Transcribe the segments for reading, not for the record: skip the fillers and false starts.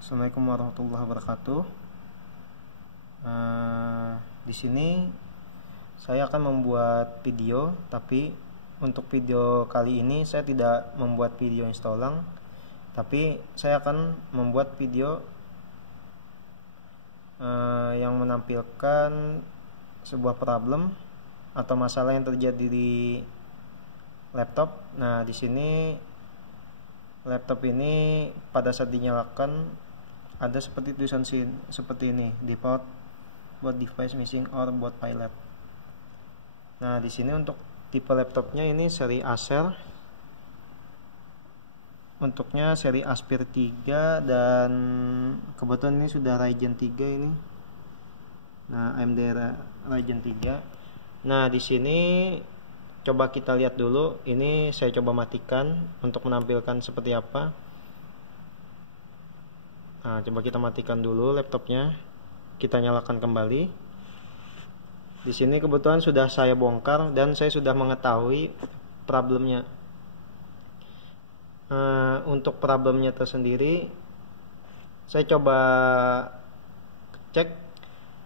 Assalamualaikum warahmatullahi wabarakatuh. Di sini saya akan membuat video, tapi untuk video kali ini saya tidak membuat video install ulang, tapi saya akan membuat video yang menampilkan sebuah problem atau masalah yang terjadi di laptop. Nah, di sini laptop ini pada saat dinyalakan ada seperti tulisan seperti ini, default boot device missing or boot pilot. Nah, di sini untuk tipe laptopnya ini seri Acer. Untuknya seri Aspire 3 dan kebetulan ini sudah Ryzen 3 ini. Nah, AMD Ryzen 3. Nah, di sini coba kita lihat dulu. Ini saya coba matikan untuk menampilkan seperti apa. Nah, coba kita matikan dulu laptopnya. Kita nyalakan kembali. Di sini kebetulan sudah saya bongkar dan saya sudah mengetahui problemnya. Untuk problemnya tersendiri, saya coba cek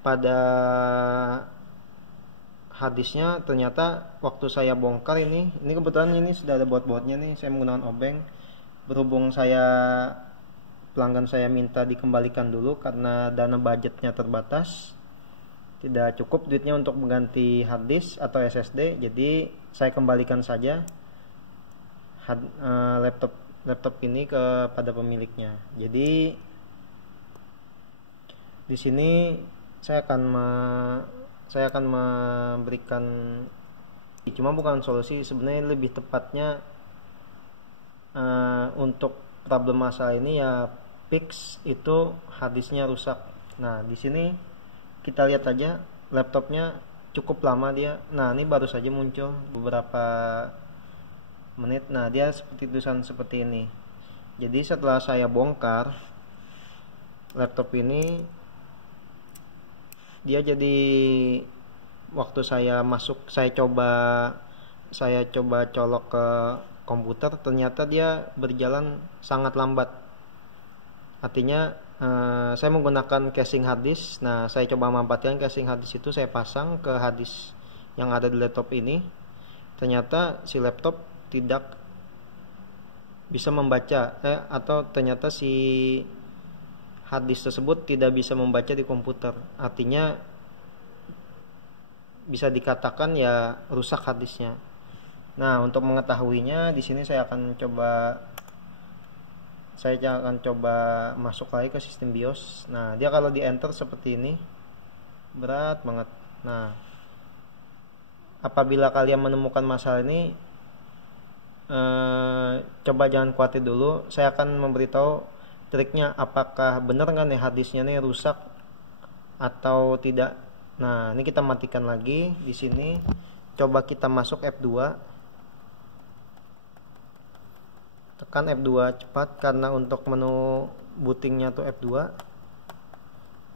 pada harddisknya. Ternyata waktu saya bongkar ini kebetulan ini sudah ada baut-bautnya nih. Saya menggunakan obeng. Berhubung pelanggan saya minta dikembalikan dulu karena dana budgetnya terbatas, tidak cukup duitnya untuk mengganti harddisk atau SSD, jadi saya kembalikan saja laptop ini kepada pemiliknya. Jadi di sini saya akan memberikan, cuma bukan solusi, sebenarnya lebih tepatnya untuk problem masalah ini ya fix itu harddisknya rusak. Nah, di sini kita lihat aja laptopnya cukup lama dia. Nah, ini baru saja muncul beberapa menit. Nah, dia seperti tulisan seperti ini. Jadi setelah saya bongkar laptop ini, dia jadi waktu saya masuk, saya coba colok ke komputer, ternyata dia berjalan sangat lambat. Artinya saya menggunakan casing harddisk. Nah, saya coba memanfaatkan casing harddisk itu, saya pasang ke harddisk yang ada di laptop ini. Ternyata si laptop tidak bisa membaca atau ternyata si harddisk tersebut tidak bisa membaca di komputer. Artinya bisa dikatakan ya rusak harddisknya. Nah, untuk mengetahuinya di sini saya akan coba masuk lagi ke sistem BIOS. Nah, dia kalau di enter seperti ini berat banget. Nah, apabila kalian menemukan masalah ini, coba jangan khawatir dulu. Saya akan memberitahu triknya, apakah benar nggak nih harddisknya nih rusak atau tidak. Nah, ini kita matikan lagi. Di sini coba kita masuk F2. Tekan F2 cepat karena untuk menu bootingnya tuh F2.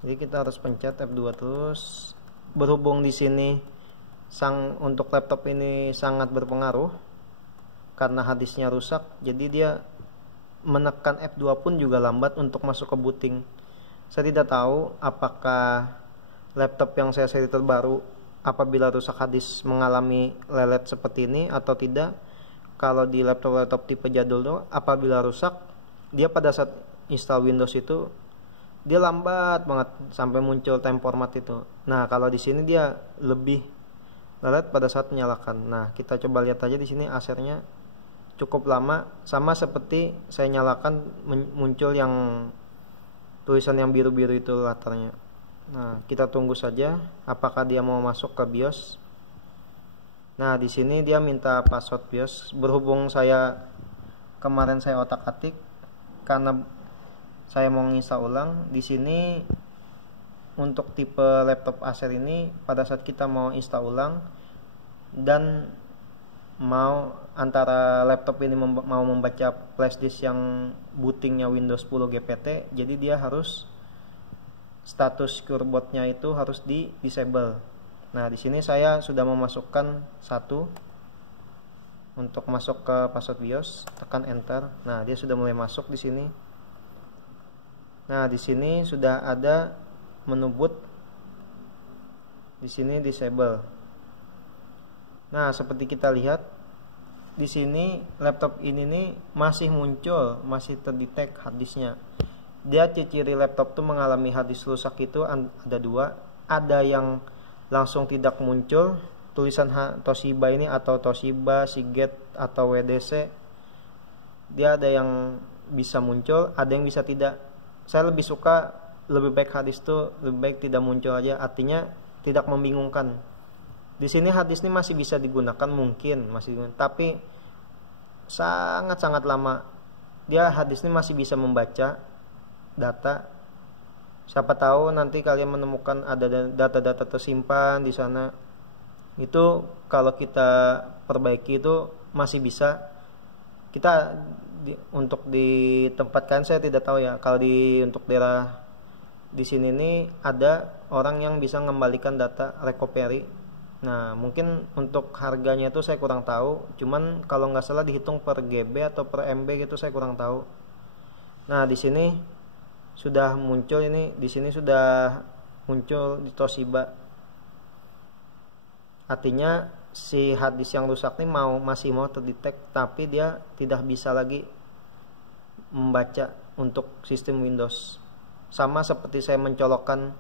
Jadi kita harus pencet F2 terus. Berhubung di sini untuk laptop ini sangat berpengaruh karena harddisknya rusak, jadi dia menekan F2 pun juga lambat untuk masuk ke booting. Saya tidak tahu apakah laptop yang saya seri terbaru apabila rusak harddisk mengalami lelet seperti ini atau tidak. Kalau di laptop tipe jadul tuh, apabila rusak, dia pada saat install Windows itu dia lambat banget sampai muncul time format itu. Nah, kalau di sini dia lebih lelet pada saat menyalakan. Nah, kita coba lihat aja di sini Acernya cukup lama, sama seperti saya nyalakan muncul yang tulisan yang biru-biru itu latarnya. Nah, kita tunggu saja apakah dia mau masuk ke BIOS. Nah, di sini dia minta password BIOS. Berhubung kemarin saya otak-atik karena saya mau nginstal ulang. Di sini untuk tipe laptop Acer ini pada saat kita mau install ulang dan mau antara laptop ini mau membaca flash disk yang bootingnya Windows 10 GPT, jadi dia harus status secure bootnya itu harus di disable. Nah, di sini saya sudah memasukkan satu untuk masuk ke password BIOS, tekan enter. Nah, dia sudah mulai masuk di sini. Nah, di sini sudah ada menu boot. Di sini disable. Nah, seperti kita lihat di sini laptop ini nih masih muncul, masih terdetek harddisknya. Dia ciri laptop tuh mengalami harddisk rusak itu ada dua. Ada yang langsung tidak muncul tulisan Toshiba ini, atau Toshiba, Seagate atau WDC. Dia ada yang bisa muncul, ada yang bisa tidak. Saya lebih suka, lebih baik harddisk tuh lebih baik tidak muncul aja, artinya tidak membingungkan. Di sini harddisk ini masih bisa digunakan, mungkin masih digunakan, tapi sangat-sangat lama. Dia harddisk ini masih bisa membaca data. Siapa tahu nanti kalian menemukan ada data-data tersimpan di sana. Itu kalau kita perbaiki itu masih bisa. Kita untuk di tempat kan saya tidak tahu ya. Kalau untuk daerah di sini nih ada orang yang bisa mengembalikan data recovery. Nah, mungkin untuk harganya itu saya kurang tahu. Cuman kalau nggak salah dihitung per GB atau per MB gitu, saya kurang tahu. Nah, di sini sudah muncul ini, di sini sudah muncul di Toshiba. Artinya si harddisk yang rusak ini masih mau terdetek, tapi dia tidak bisa lagi membaca untuk sistem Windows. Sama seperti saya mencolokkan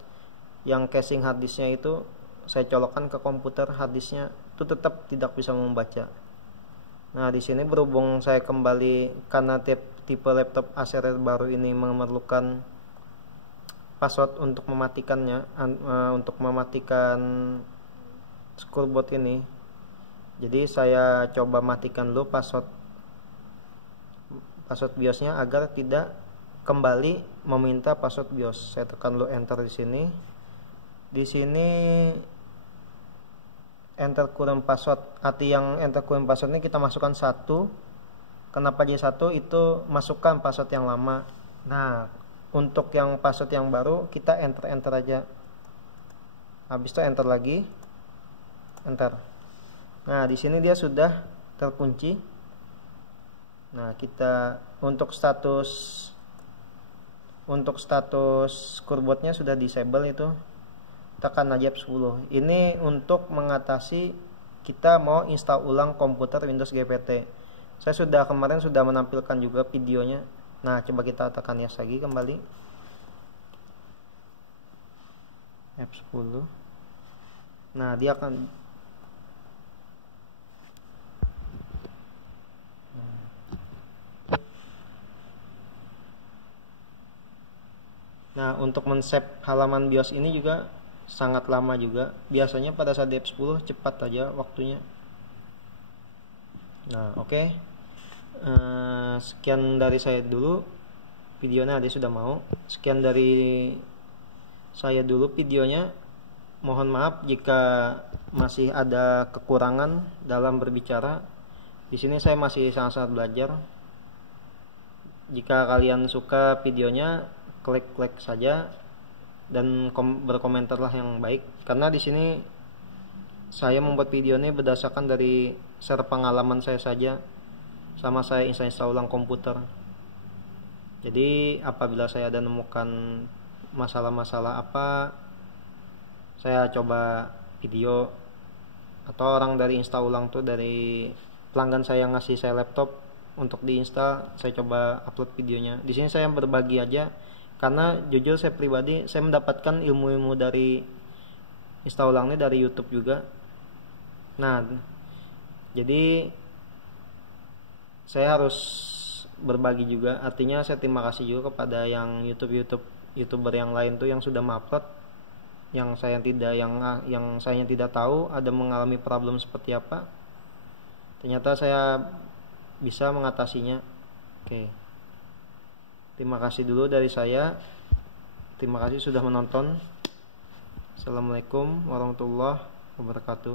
yang casing harddisknya itu, saya colokkan ke komputer, harddisknya itu tetap tidak bisa membaca. Nah, di sini berhubung saya kembali karena tipe laptop Acer baru ini memerlukan password untuk mematikannya, untuk mematikan scoreboard ini. Jadi saya coba matikan dulu password BIOS-nya agar tidak kembali meminta password BIOS. Saya tekan dulu enter di sini. Di sini enter current password. Arti yang enter current password ini kita masukkan 1. Kenapa jadi 1? Itu masukkan password yang lama. Nah, untuk yang password yang baru kita enter aja. Habis itu enter lagi. Enter. Nah, di sini dia sudah terkunci. Nah, kita untuk status scoreboardnya sudah disable itu. Tekan aja F10. Ini untuk mengatasi kita mau install ulang komputer Windows GPT. Saya kemarin sudah menampilkan juga videonya. Nah, coba kita tekan yes lagi kembali. F10. Nah, dia akan Nah, untuk men-save halaman BIOS ini juga sangat lama juga. Biasanya pada saat di F10 cepat aja waktunya. Nah, oke. Sekian dari saya dulu videonya. Ada sudah mau. Sekian dari saya dulu videonya. Mohon maaf jika masih ada kekurangan dalam berbicara. Di sini saya masih sangat-sangat belajar. Jika kalian suka videonya, klik saja dan berkomentarlah yang baik, karena di sini saya membuat video ini berdasarkan dari share pengalaman saya saja, sama saya install ulang komputer. Jadi apabila saya ada menemukan masalah-masalah apa, saya coba video, atau orang dari install ulang tuh dari pelanggan saya yang ngasih saya laptop untuk diinstal, saya coba upload videonya. Di sini saya berbagi aja. Karena jujur saya pribadi, saya mendapatkan ilmu-ilmu dari install ulangnya dari YouTube juga. Nah, jadi saya harus berbagi juga. Artinya saya terima kasih juga kepada yang YouTuber yang lain tuh yang sudah mengupload, yang saya tidak tahu ada mengalami problem seperti apa. Ternyata saya bisa mengatasinya. Oke. Terima kasih dulu dari saya. Terima kasih sudah menonton. Assalamualaikum warahmatullahi wabarakatuh.